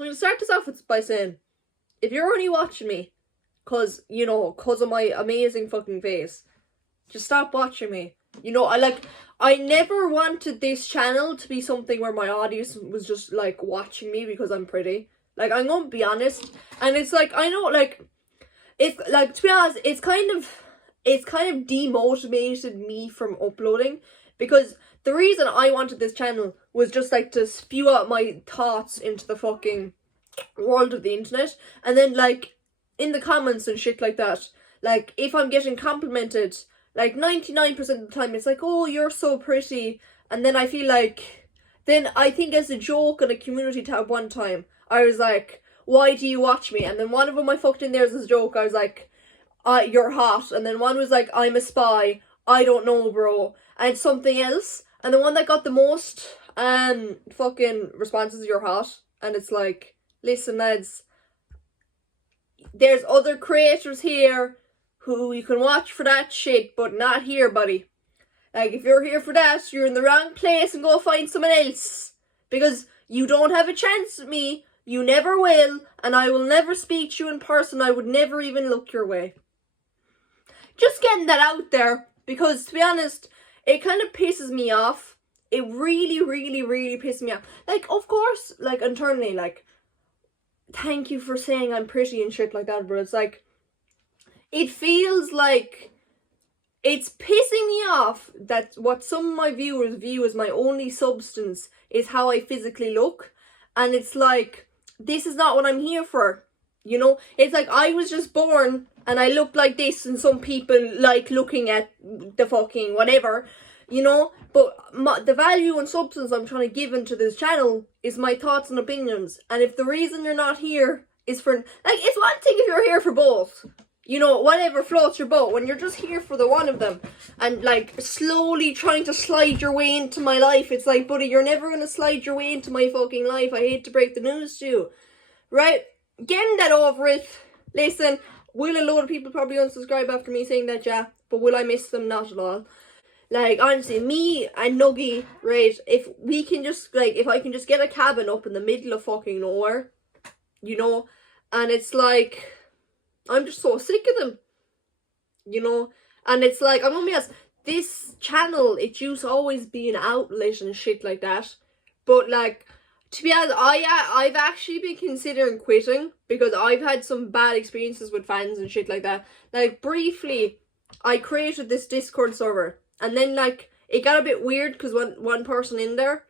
I'm going to start this off by saying, if you're only watching me because of my amazing fucking face, just stop watching me. I never wanted this channel to be something where my audience was just, like, watching me because I'm pretty. Like, I'm gonna be honest. And it's like, I know, like, it's, like, to be honest, it's kind of demotivated me from uploading. Because the reason I wanted this channel was just, like, to spew out my thoughts into the fucking world of the internet. And then, like, in the comments and shit like that, like, if I'm getting complimented, like, 99% of the time, it's like, oh, you're so pretty. And then I feel like, then I think as a joke on a community tab one time, I was like, why do you watch me? And then one of them I fucked in there as a joke. I was like, you're hot. And then one was like, I'm a spy. I don't know, bro. And something else. And the one that got the most fucking responses, you're hot. And it's like, listen, lads, there's other creators here who you can watch for that shit, but not here, buddy. Like, if you're here for that, you're in the wrong place, and go find someone else. Because you don't have a chance with me, you never will, and I will never speak to you in person. I would never even look your way. Just getting that out there, because to be honest, it kind of pisses me off. It really, really, really pisses me off. Like, of course, like, internally, like, thank you for saying I'm pretty and shit like that, but it's like, it feels like it's pissing me off that what some of my viewers view as my only substance is how I physically look. And it's like, this is not what I'm here for. You know? It's like, I was just born and I look like this, and some people like looking at the fucking whatever, you know? But the value and substance I'm trying to give into this channel is my thoughts and opinions. And if the reason you're not here is for, like, it's one thing if you're here for both. You know, whatever floats your boat. When you're just here for the one of them and, like, slowly trying to slide your way into my life, it's like, buddy, you're never going to slide your way into my fucking life. I hate to break the news to you. Right? Getting that over it. Listen, will a load of people probably unsubscribe after me saying that, yeah? But will I miss them? Not at all. Like, honestly, me and Nuggy, right, if we can just, like, if I can just get a cabin up in the middle of fucking nowhere, you know, and it's like, I'm just so sick of them, you know. And it's like, I'm gonna be honest, this channel, it used to always be an outlet and shit like that. But, like, to be honest, I've actually been considering quitting because I've had some bad experiences with fans and shit like that. Like, briefly, I created this Discord server, and then, like, it got a bit weird because one person in there,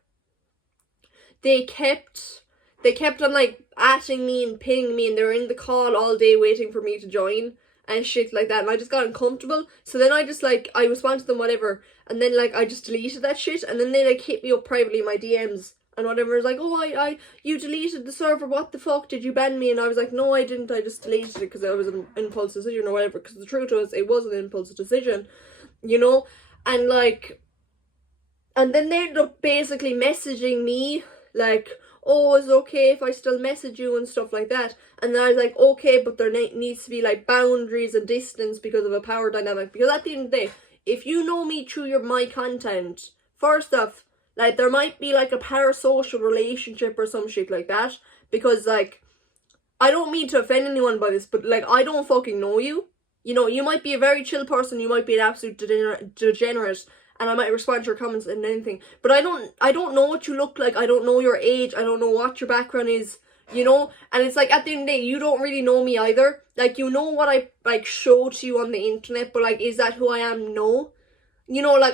they kept on, like, atting me and pinging me, and they were in the call all day waiting for me to join and shit like that, and I just got uncomfortable. So then I just, like, I responded to them, whatever, and then, like, I just deleted that shit, and then they, like, hit me up privately in my DMs and whatever. It was like, oh, you deleted the server, what the fuck, did you ban me? And I was like, no, I didn't, I just deleted it because it was an impulse decision or whatever, because the truth was, it was an impulse decision, you know. And, like, and then they ended up basically messaging me, like, oh, is it okay if I still message you and stuff like that? And then I was like, okay, but there needs to be, like, boundaries and distance because of a power dynamic. Because at the end of the day, if you know me through my content, first off, like, there might be, like, a parasocial relationship or some shit like that. Because, like, I don't mean to offend anyone by this, but, like, I don't fucking know you. You know, you might be a very chill person, you might be an absolute degenerate, and I might respond to your comments and anything. But I don't know what you look like, I don't know your age, I don't know what your background is, you know? And it's like, at the end of the day, you don't really know me either. Like, you know what I, like, show to you on the internet, but, like, is that who I am? No. You know, like,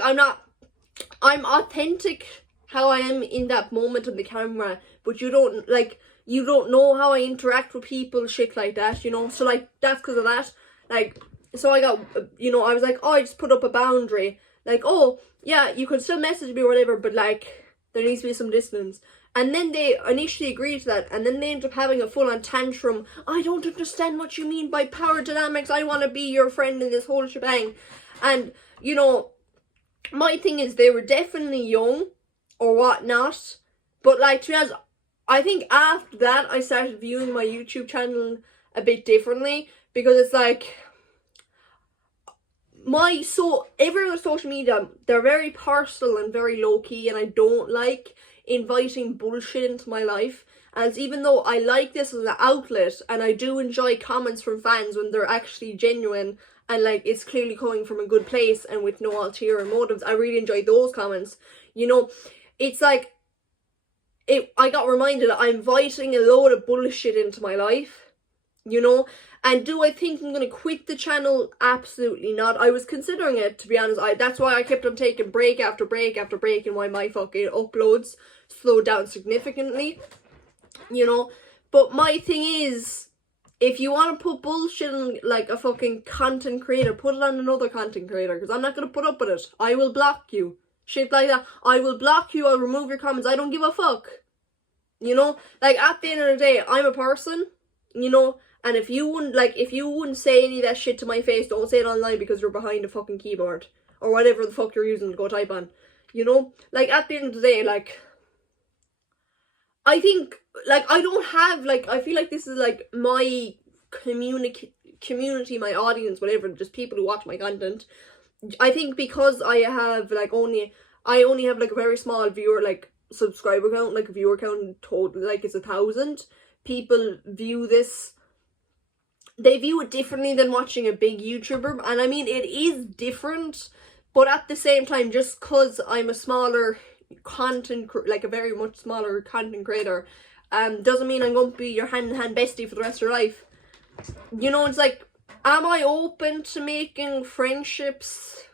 I'm authentic how I am in that moment on the camera, but you don't know how I interact with people, shit like that, you know? So, like, that's because of that. Like, so I got, you know, I was like, oh, I just put up a boundary. Like, oh, yeah, you can still message me or whatever, but, like, there needs to be some distance. And then they initially agreed to that, and then they ended up having a full-on tantrum. I don't understand what you mean by power dynamics. I want to be your friend in this whole shebang. And, you know, my thing is, they were definitely young or whatnot. But, like, to be honest, I think after that, I started viewing my YouTube channel a bit differently. Because it's like, every other social media, they're very personal and very low-key, and I don't like inviting bullshit into my life. as even though I like this as an outlet and I do enjoy comments from fans when they're actually genuine and like it's clearly coming from a good place and with no ulterior motives, I really enjoy those comments. You know, it's like I got reminded that I'm inviting a load of bullshit into my life, you know. And do I think I'm gonna quit the channel? Absolutely not. I was considering it, to be honest. That's why I kept on taking break after break after break, and why my fucking uploads slowed down significantly, you know. But my thing is, if you want to put bullshit on like a fucking content creator, put it on another content creator, because I'm not gonna put up with it. I will block you. Shit like that. I will block you. I'll remove your comments. I don't give a fuck. You know, like at the end of the day, I'm a person, you know. And if you wouldn't say any of that shit to my face, don't say it online because you're behind a fucking keyboard. Or whatever the fuck you're using to go type on. You know? Like, at the end of the day, like, I think, like, I don't have, like, I feel like this is, like, my community, my audience, whatever, just people who watch my content. I think because I have, like, only have, like, a very small viewer, like, subscriber count, like, viewer count total, like, it's 1,000. People view this, they view it differently than watching a big YouTuber, and I mean, it is different, but at the same time, just because I'm a smaller content, like a very much smaller content creator, doesn't mean I'm going to be your hand-in-hand bestie for the rest of your life. You know, it's like, am I open to making friendships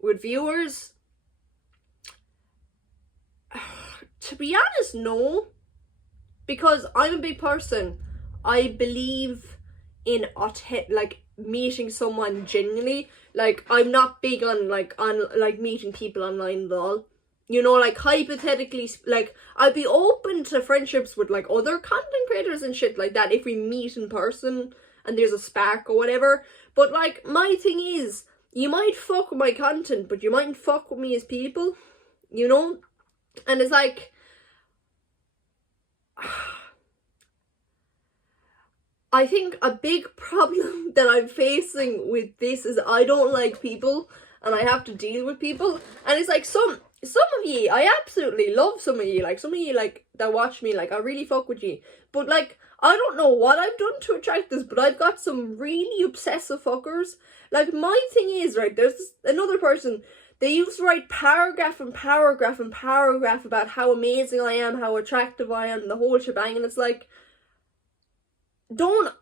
with viewers? To be honest, no. Because I'm a big person. I believe in like meeting someone genuinely. Like, I'm not big on meeting people online at all. You know, like, hypothetically, like, I'd be open to friendships with, like, other content creators and shit like that if we meet in person and there's a spark or whatever. But, like, my thing is, you might fuck with my content, but you mightn't fuck with me as people, you know? And it's like, I think a big problem that I'm facing with this is I don't like people and I have to deal with people. And it's like some of ye, I absolutely love some of ye. Like, some of ye, like, that watch me, like, I really fuck with ye. But, like, I don't know what I've done to attract this, but I've got some really obsessive fuckers. Like, my thing is, right, there's another person, they used to write paragraph and paragraph and paragraph about how amazing I am, how attractive I am, the whole shebang, and it's like, don't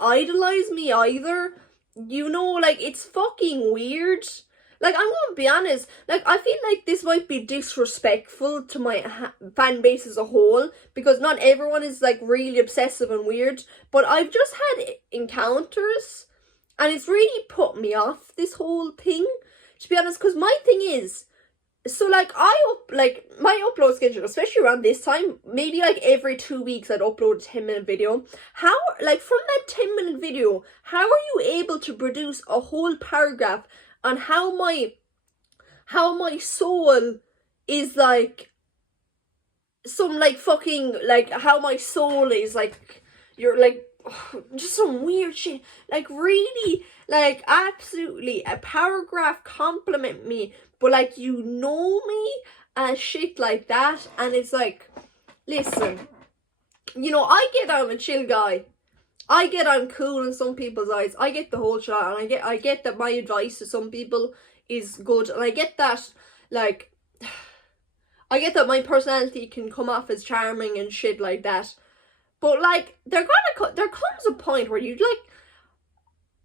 idolize me either, you know. Like, it's fucking weird. Like, I'm gonna be honest, like, I feel like this might be disrespectful to my fan base as a whole, because not everyone is, like, really obsessive and weird, but I've just had encounters, and it's really put me off, this whole thing, to be honest, because my thing is, so, like, my upload schedule, especially around this time, maybe, like, every 2 weeks I'd upload a 10-minute video. How, like, from that 10-minute video, how are you able to produce a whole paragraph on how my soul is, like, some, like, fucking, like, how my soul is, like, you're, like, just some weird shit, like, really, like, absolutely, a paragraph compliment me, but, like, you know me, and shit like that, and it's like, listen, you know, I get I'm a chill guy, I get I'm cool in some people's eyes, I get the whole shot, and I get that my advice to some people is good, and I get that, like, I get that my personality can come off as charming and shit like that, but, like, there comes a point where you,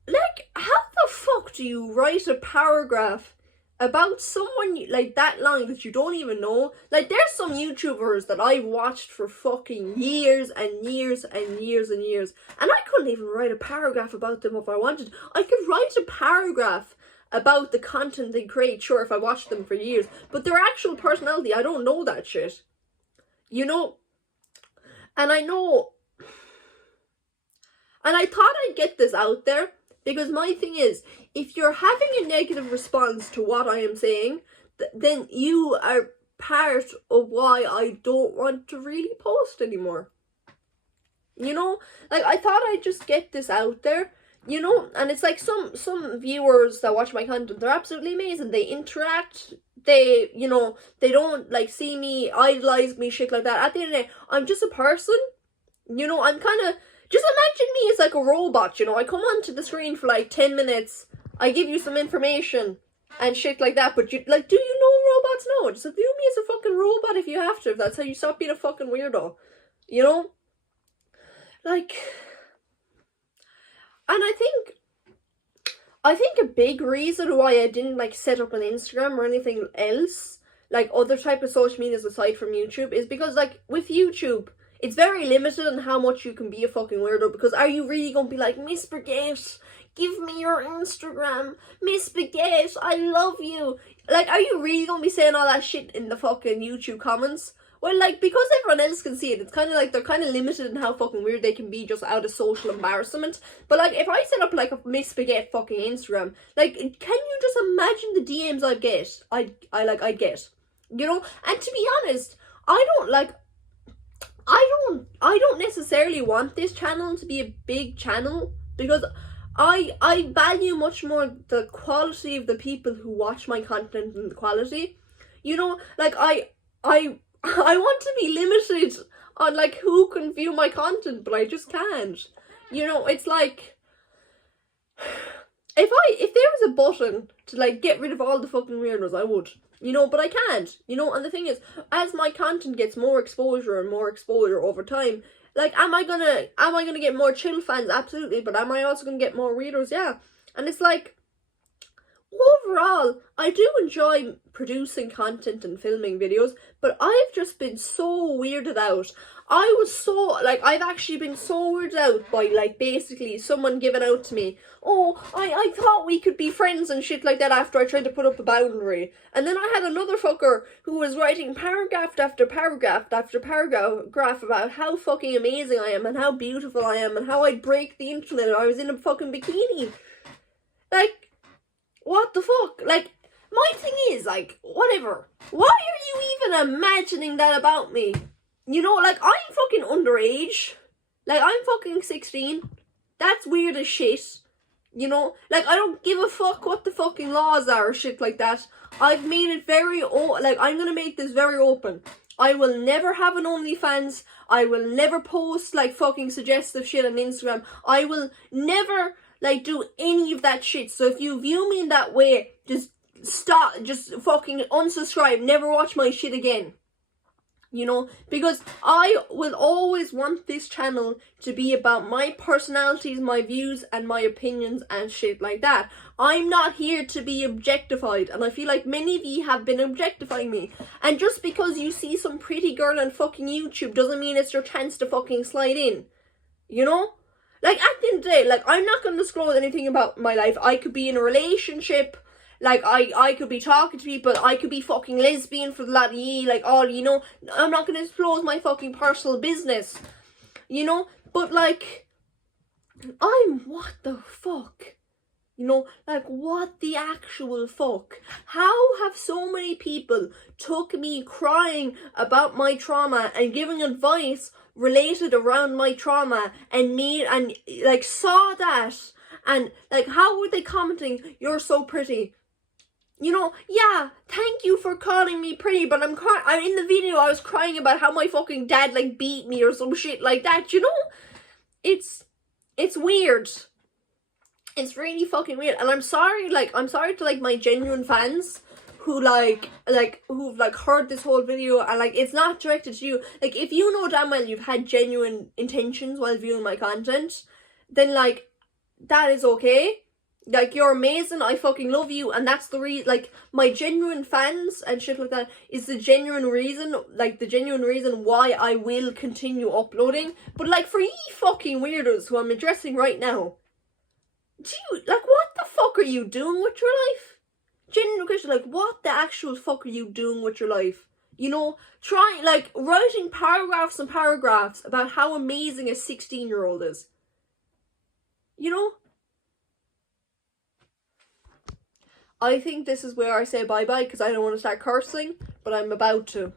like, how the fuck do you write a paragraph about someone, like, that long that you don't even know? Like, there's some YouTubers that I've watched for fucking years and years and years and years, and I couldn't even write a paragraph about them if I wanted. I could write a paragraph about the content they create, sure, if I watched them for years, but their actual personality, I don't know that shit, you know? And I know, and I thought I'd get this out there, because my thing is, if you're having a negative response to what I am saying, then you are part of why I don't want to really post anymore. You know? Like, I thought I'd just get this out there, you know? And it's like some viewers that watch my content, they're absolutely amazing. They interact they, you know, they don't like see me, idolize me, shit like that. At the end of the day, I'm just a person, you know. I'm kind of, just imagine me as like a robot, you know. I come onto the screen for like 10 minutes, I give you some information and shit like that, but you, like, do you know robots? No, just view me as a fucking robot if you have to, if that's how you stop being a fucking weirdo, you know. Like, and I think a big reason why I didn't like set up an Instagram or anything else, like other type of social medias aside from YouTube, is because like with YouTube, it's very limited on how much you can be a fucking weirdo. Because are you really gonna be like, Miss Baguette, give me your Instagram, Miss Baguette, I love you? Like, are you really gonna be saying all that shit in the fucking YouTube comments? Well, like, because everyone else can see it, it's kind of like they're kind of limited in how fucking weird they can be just out of social embarrassment. But, like, if I set up, like, a Miss Spaghetti fucking Instagram, like, can you just imagine the DMs I'd get? I'd get. You know? And to be honest, I don't necessarily want this channel to be a big channel, because I value much more the quality of the people who watch my content than the quality. You know, like, I want to be limited on like who can view my content, but I just can't. You know, it's like, if there was a button to like get rid of all the fucking weirdos, I would. You know, but I can't. You know, and the thing is, as my content gets more exposure and more exposure over time, like, am I gonna get more chill fans? Absolutely. But am I also gonna get more readers? Yeah. And it's like, overall, I do enjoy producing content and filming videos, but I've just been so weirded out. I've actually been so weirded out by, like, basically someone giving out to me, oh, I thought we could be friends and shit like that after I tried to put up a boundary. And then I had another fucker who was writing paragraph after paragraph after paragraph about how fucking amazing I am and how beautiful I am and how I'd break the internet if I was in a fucking bikini. Like, what the fuck? Like, my thing is, like, whatever. Why are you even imagining that about me? You know, like, I'm fucking underage. Like, I'm fucking 16. That's weird as shit. You know? Like, I don't give a fuck what the fucking laws are or shit like that. I've made it I'm gonna make this very open. I will never have an OnlyFans. I will never post, like, fucking suggestive shit on Instagram. I will never, like, do any of that shit. So if you view me in that way, just stop, just fucking unsubscribe, never watch my shit again. You know, because I will always want this channel to be about my personalities, my views, and my opinions and shit like that. I'm not here to be objectified, and I feel like many of you have been objectifying me. And just because you see some pretty girl on fucking YouTube doesn't mean it's your chance to fucking slide in. You know? Like, at the end of the day, like, I'm not going to disclose anything about my life. I could be in a relationship. Like, I could be talking to people. I could be fucking lesbian for the lot of ye. Like, all, you know. I'm not going to disclose my fucking personal business. You know? But, like, what the fuck? You know? Like, what the actual fuck? How have so many people took me crying about my trauma and giving advice related around my trauma and like, saw that, and, like, how were they commenting, you're so pretty? You know, yeah, thank you for calling me pretty, but I'm in the video I was crying about how my fucking dad, like, beat me or some shit like that, you know? It's weird. It's really fucking weird. And I'm sorry to, like, my genuine fans who, who've, like, heard this whole video, and, like, it's not directed to you. Like, if you know damn well you've had genuine intentions while viewing my content, then, like, that is okay. Like, you're amazing, I fucking love you, and that's the reason, like, my genuine fans and shit like that is the genuine reason why I will continue uploading. But, like, for ye fucking weirdos who I'm addressing right now, like, what the fuck are you doing with your life? Genuine question, like, what the actual fuck are you doing with your life? You know, like, writing paragraphs and paragraphs about how amazing a 16-year-old is. You know? I think this is where I say bye-bye, because I don't want to start cursing, but I'm about to.